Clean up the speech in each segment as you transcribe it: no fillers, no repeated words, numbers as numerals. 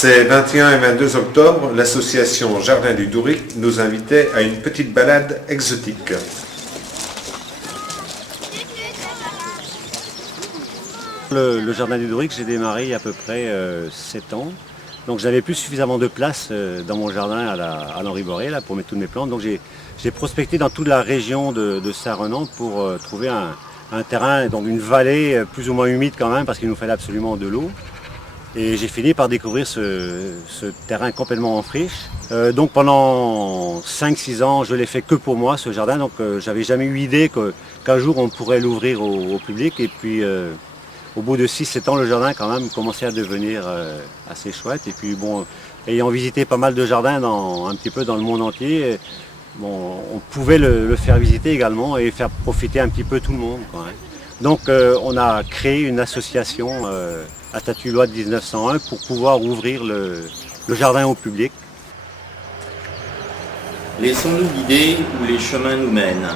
Ces 21 et 22 octobre, l'association Jardin du Douric nous invitait à une petite balade exotique. Le Jardin du Douric, j'ai démarré il y a à peu près 7 ans. Donc j'avais plus suffisamment de place dans mon jardin à l'Henri Boré là, pour mettre toutes mes plantes. Donc j'ai prospecté dans toute la région de Saint-Renan pour trouver un terrain, donc une vallée plus ou moins humide quand même, parce qu'il nous fallait absolument de l'eau. Et j'ai fini par découvrir ce terrain complètement en friche. Donc pendant 5-6 ans, je l'ai fait que pour moi, ce jardin. Donc j'avais jamais eu idée qu'un jour on pourrait l'ouvrir au public. Et puis au bout de 6-7 ans, le jardin quand même commençait à devenir assez chouette. Et puis bon, ayant visité pas mal de jardins un petit peu dans le monde entier, bon, on pouvait le faire visiter également et faire profiter un petit peu tout le monde, quoi, hein. Donc on a créé une association à statut loi de 1901 pour pouvoir ouvrir le jardin au public. Laissons-nous guider où les chemins nous mènent.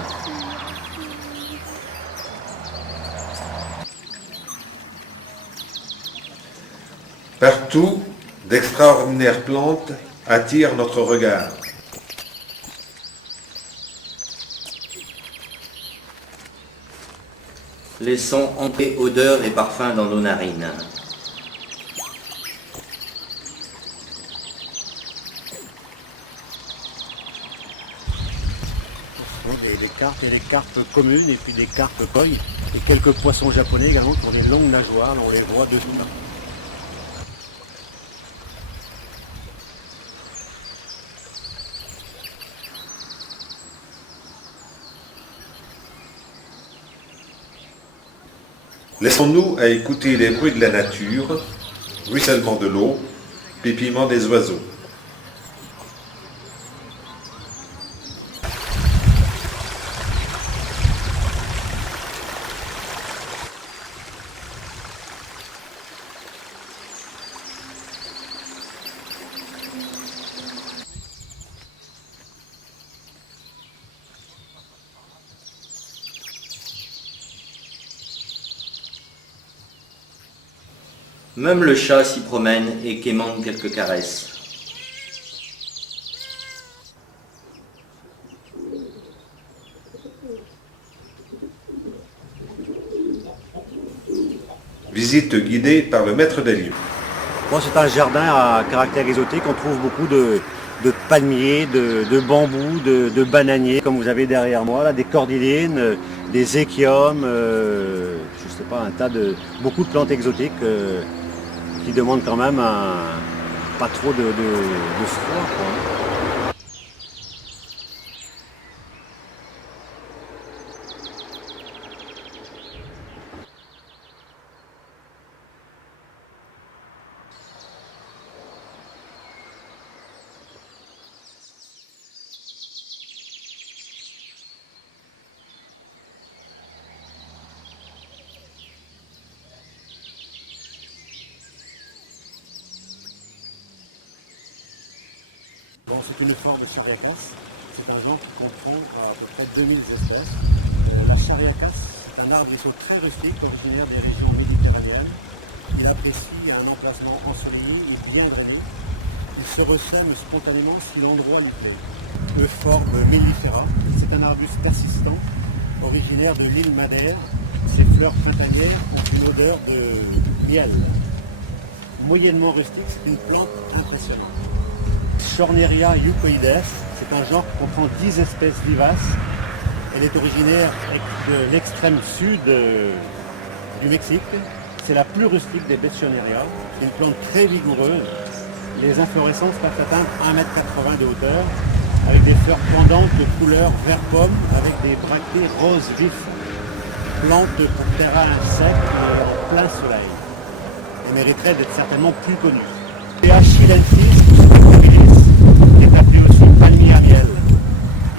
Partout, d'extraordinaires plantes attirent notre regard. Laissons entrer odeurs et parfums dans nos narines. Et les cartes communes et puis des cartes koi et quelques poissons japonais également qui ont des longues nageoires, on les voit dessus. Laissons-nous à écouter les bruits de la nature, ruissellement de l'eau, pépillement des oiseaux. Même le chat s'y promène et quémande quelques caresses. Visite guidée par le maître des lieux. Bon, c'est un jardin à caractère exotique, on trouve beaucoup de palmiers, de bambous, de bananiers, comme vous avez derrière moi, là, des cordylines, des échiums, je sais pas, beaucoup de plantes exotiques qui demandent quand même pas trop de froid, quoi. Bon, c'est une forme de chariacas. C'est un genre qui comprend à peu près 2000 espèces. La chariacas, c'est un arbusto très rustique, originaire des régions méditerranéennes. Il apprécie un emplacement ensoleillé et bien drainé. Il se ressème spontanément si l'endroit lui plaît. Euphorbe mellifera, c'est un arbuste persistant, originaire de l'île Madère. Ses fleurs printanières ont une odeur de miel. Moyennement rustique, c'est une plante impressionnante. Schorneria eucoides, c'est un genre qui comprend 10 espèces vivaces. Elle est originaire de l'extrême sud du Mexique. C'est la plus rustique des Beschorneria. C'est une plante très vigoureuse. Les inflorescences peuvent atteindre 1,80 m de hauteur, avec des fleurs pendantes de couleur vert pomme, avec des bractées roses vifs. Plante pour terrain sec et en plein soleil. Elle mériterait d'être certainement plus connue. Ph chilensis, qui est appelé aussi palmier à miel.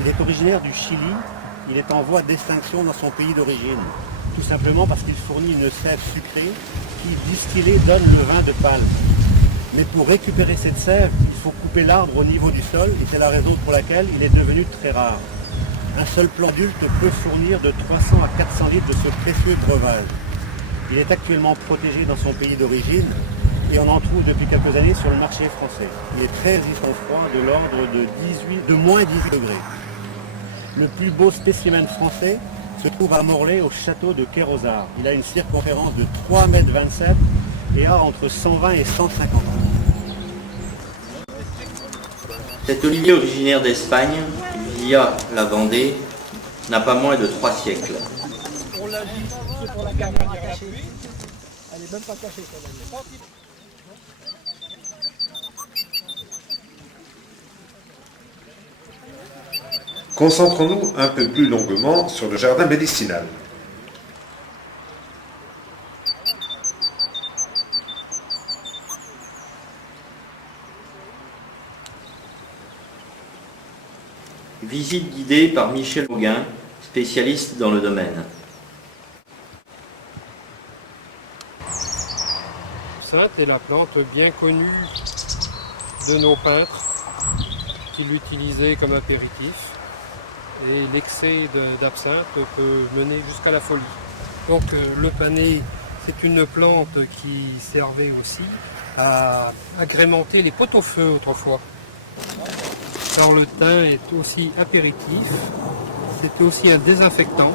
Il est originaire du Chili. Il est en voie d'extinction dans son pays d'origine. Tout simplement parce qu'il fournit une sève sucrée qui, distillée, donne le vin de palme. Mais pour récupérer cette sève, il faut couper l'arbre au niveau du sol et c'est la raison pour laquelle il est devenu très rare. Un seul plant adulte peut fournir de 300 à 400 litres de ce précieux breuvage. Il est actuellement protégé dans son pays d'origine Et on en trouve depuis quelques années sur le marché français. Il est très résistant au froid, de l'ordre de moins 18 degrés. Le plus beau spécimen français se trouve à Morlaix au château de Kérosard. Il a une circonférence de 3,27 m et a entre 120 et 150 ans. Cet olivier originaire d'Espagne, via la Vendée, n'a pas moins de 3 siècles. On l'a dit, c'est pour la caméra cachée. Elle est même pas cachée, celle-là. Concentrons-nous un peu plus longuement sur le jardin médicinal. Visite guidée par Michel Auguin, spécialiste dans le domaine. L'absinthe est la plante bien connue de nos peintres qui l'utilisaient comme apéritif. Et l'excès d'absinthe peut mener jusqu'à la folie. Donc le panais, c'est une plante qui servait aussi à agrémenter les pot-au-feu autrefois. Alors le thym est aussi apéritif, c'est aussi un désinfectant,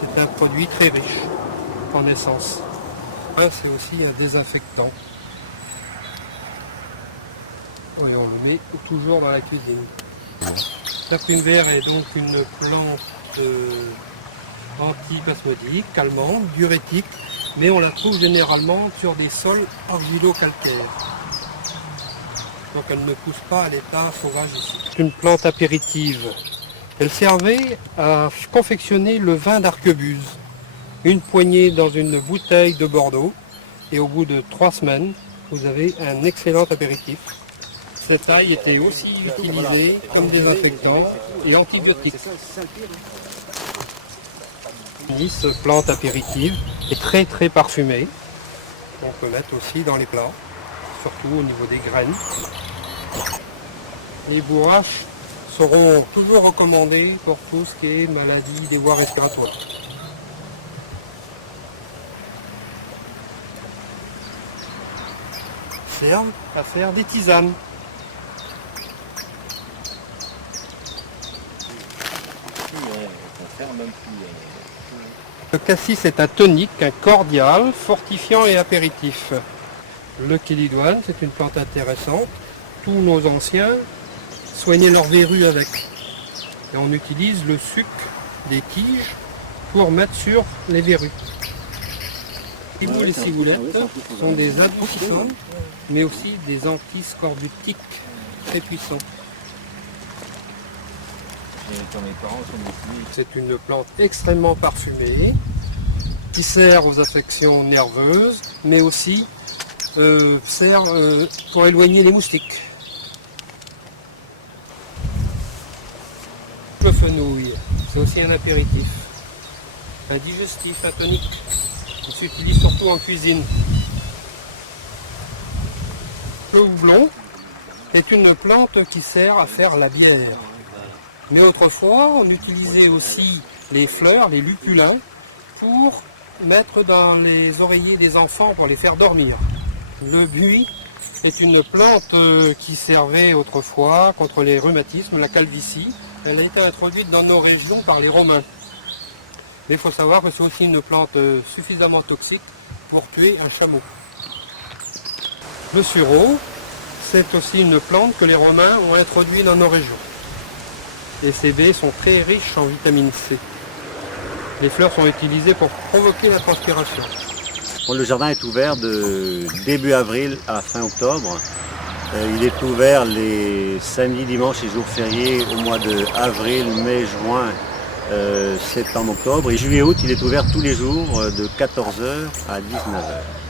c'est un produit très riche en essence. Le thym, c'est aussi un désinfectant. Et on le met toujours dans la cuisine. La prune vert est donc une plante antispasmodique, calmante, diurétique, mais on la trouve généralement sur des sols argilo-calcaires. Donc elle ne pousse pas à l'état sauvage ici. C'est une plante apéritive. Elle servait à confectionner le vin d'arquebuse. Une poignée dans une bouteille de Bordeaux et au bout de 3 semaines, vous avez un excellent apéritif. Cette ail était aussi utilisée comme désinfectant et antibiotique. Cette plante apéritive est très très parfumée. On peut mettre aussi dans les plats, surtout au niveau des graines. Les bourraches seront toujours recommandées pour tout ce qui est maladie des voies respiratoires. Servent à faire des tisanes. Le cassis est un tonique, un cordial, fortifiant et apéritif. Le kélidoine, c'est une plante intéressante. Tous nos anciens soignaient leurs verrues avec. Et on utilise le suc des tiges pour mettre sur les verrues. Les moules et ciboulettes sont des adoucissants, mais aussi des antiscorbutiques très puissants. C'est une plante extrêmement parfumée qui sert aux affections nerveuses, mais aussi sert pour éloigner les moustiques. Le fenouil, c'est aussi un apéritif, un digestif, un tonique. Il s'utilise surtout en cuisine. Le houblon est une plante qui sert à faire la bière. Mais autrefois, on utilisait aussi les fleurs, les lupulins, pour mettre dans les oreillers des enfants pour les faire dormir. Le buis est une plante qui servait autrefois contre les rhumatismes, la calvitie. Elle a été introduite dans nos régions par les Romains. Mais il faut savoir que c'est aussi une plante suffisamment toxique pour tuer un chameau. Le sureau, c'est aussi une plante que les Romains ont introduite dans nos régions. Les ces baies sont très riches en vitamine C. Les fleurs sont utilisées pour provoquer la transpiration. Bon, le jardin est ouvert de début avril à fin octobre. Il est ouvert les samedis, dimanches et jours fériés au mois de avril, mai, juin, septembre, octobre. Et juillet-août, il est ouvert tous les jours de 14 h à 19 h.